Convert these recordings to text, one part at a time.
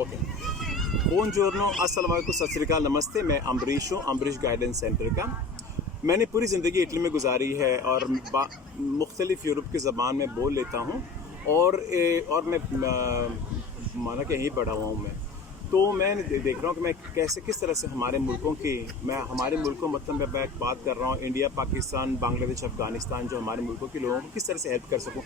Okay. बुongiorno, अस्सलाम वालेकुम, सत श्री अकाल, नमस्ते। मैं अम्बरीश हूँ, अम्बरीश गाइडेंस सेंटर का। मैंने पूरी ज़िंदगी इटली में गुजारी है और मुख्तलिफ़ यूरोप की ज़बान में बोल लेता हूँ और मैं माना कि यहीं पढ़ा हुआ हूँ मैं। तो मैं देख रहा हूँ कि मैं किस तरह से हमारे मुल्कों की हमारे मुल्कों मतलब मैं बात कर रहा हूँ इंडिया, पाकिस्तान, बांग्लादेश, अफ़गानिस्तान, जो हमारे मुल्कों के लोगों को किस तरह से हेल्प कर सकूँ।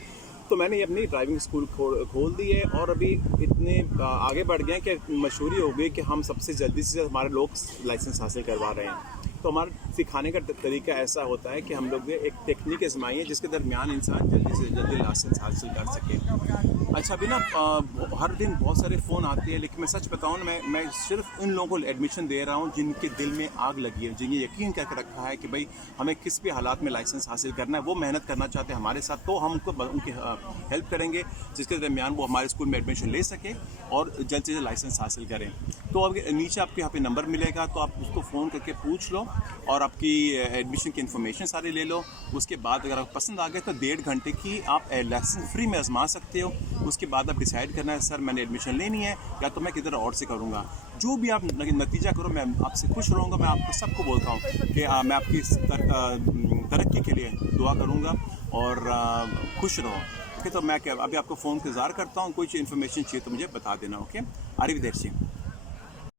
तो मैंने ये अपनी ड्राइविंग स्कूल खोल दी है और अभी इतने आगे बढ़ गए हैं कि मशहूरी हो गई कि हम सबसे जल्दी से हमारे लोग लाइसेंस हासिल करवा रहे हैं। तो हमारा सिखाने का तरीका ऐसा होता है कि हम लोग ने एक टेक्निक आजमाई है जिसके दरमियान इंसान जल्दी से जल्दी लाइसेंस हासिल कर सके। अच्छा, अभी ना हर दिन बहुत सारे फ़ोन आते हैं, लेकिन मैं सच बताऊँ ना, मैं सिर्फ उन लोगों को एडमिशन दे रहा हूँ जिनके दिल में आग लगी है, जिन्हें यकीन करके रखा है कि भाई हमें किस भी हालात में लाइसेंस हासिल करना है, वो मेहनत करना चाहते हैं हमारे साथ, तो हम उनकी हेल्प करेंगे जिसके दरमियान वो हमारे स्कूल में एडमिशन ले सके और जल्द से जल्द लाइसेंस हासिल करें। तो अब नीचे आपके यहाँ पे नंबर मिलेगा, तो आप उसको फ़ोन करके पूछ लो और आपकी एडमिशन की इन्फॉर्मेशन सारी ले लो। उसके बाद अगर आपको पसंद आ गए तो 1.5 घंटे की आप लाइसेंस फ्री में आजमा सकते हो। उसके बाद आप डिसाइड करना है सर मैंने एडमिशन लेनी है या तो मैं किधर और से करूँगा। जो भी आप नतीजा करो, मैं आपसे खुश रहूँगा। मैं आपको सबको बोलता हूँ कि मैं आपकी तरक्की के लिए दुआ करूँगा और खुश रहो। ओके, तो मैं अभी आपको फ़ोन का इंतज़ार करता हूँ। कोई इन्फॉर्मेशन चाहिए तो मुझे बता देना। Okay, arrivederci।